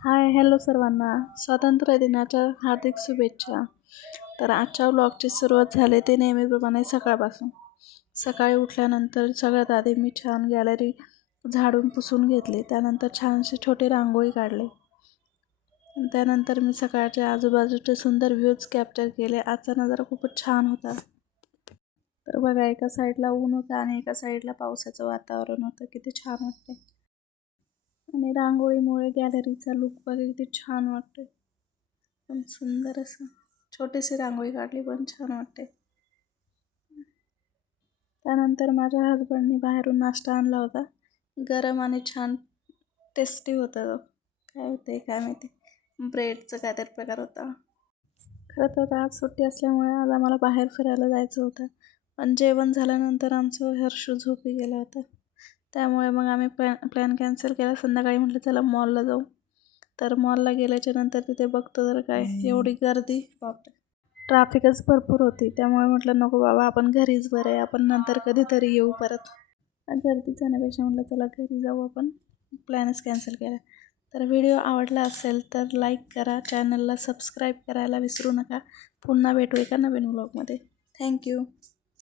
Hi hello सर्वांना, स्वातंत्र्य दिनाच्या हार्दिक शुभेच्छा. तर आजच्या व्लॉगची सुरुवात झाली ते नेहमीप्रमाणे सकाळपासून. सकाळी उठल्यानंतर सगळ्यात आधी मी छान गॅलरी झाडून पुसून घेतली. त्यानंतर छानशी छोटी रांगोळी काढली. त्यानंतर मी सकाळच्या आजूबाजूचे सुंदर व्ह्यूज कॅप्चर केले. आजचा नजारा खूपच छान होता. तर बघा, एका साईडला ऊन होतं आणि एका साईडला पावसाचं वातावरण होतं. किती छान वाटते. आणि रांगोळीमुळे गॅलरीचा लुक बघा किती छान वाटते. एकदम सुंदर असं छोटीशी रांगोळी काढली पण छान वाटते. त्यानंतर माझ्या हजबंडनी बाहेरून नाश्ता आणला होता. गरम आणि छान टेस्टी होता तो. काय होते काय माहिती, ब्रेडचं काहीतरी प्रकार होता. खरं तर आज सुट्टी असल्यामुळे आज आम्हाला बाहेर फिरायला जायचं होतं. पण जेवण झाल्यानंतर आमचं हर्षू झोपी गेलं होतं. त्यामुळे मग आम्ही प्लॅन कॅन्सल केला. संध्याकाळी म्हटलं चला मॉलला जाऊ. तर मॉलला गेल्याच्या नंतर तिथे बघतो तर काय एवढी गर्दी, बापरे, ट्रॅफिकच भरपूर होती. त्यामुळे म्हटलं नको बाबा, आपण घरीच बरं आहे, आपण नंतर कधीतरी येऊ परत. गर्दीत जाण्यापेक्षा म्हटलं चला घरी जाऊ आपण. प्लॅनच कॅन्सल केला. तर व्हिडिओ आवडला असेल तर लाईक करा, चॅनलला सबस्क्राईब करायला विसरू नका. पुन्हा भेटू एका नवीन व्लॉगमध्ये. थँक्यू.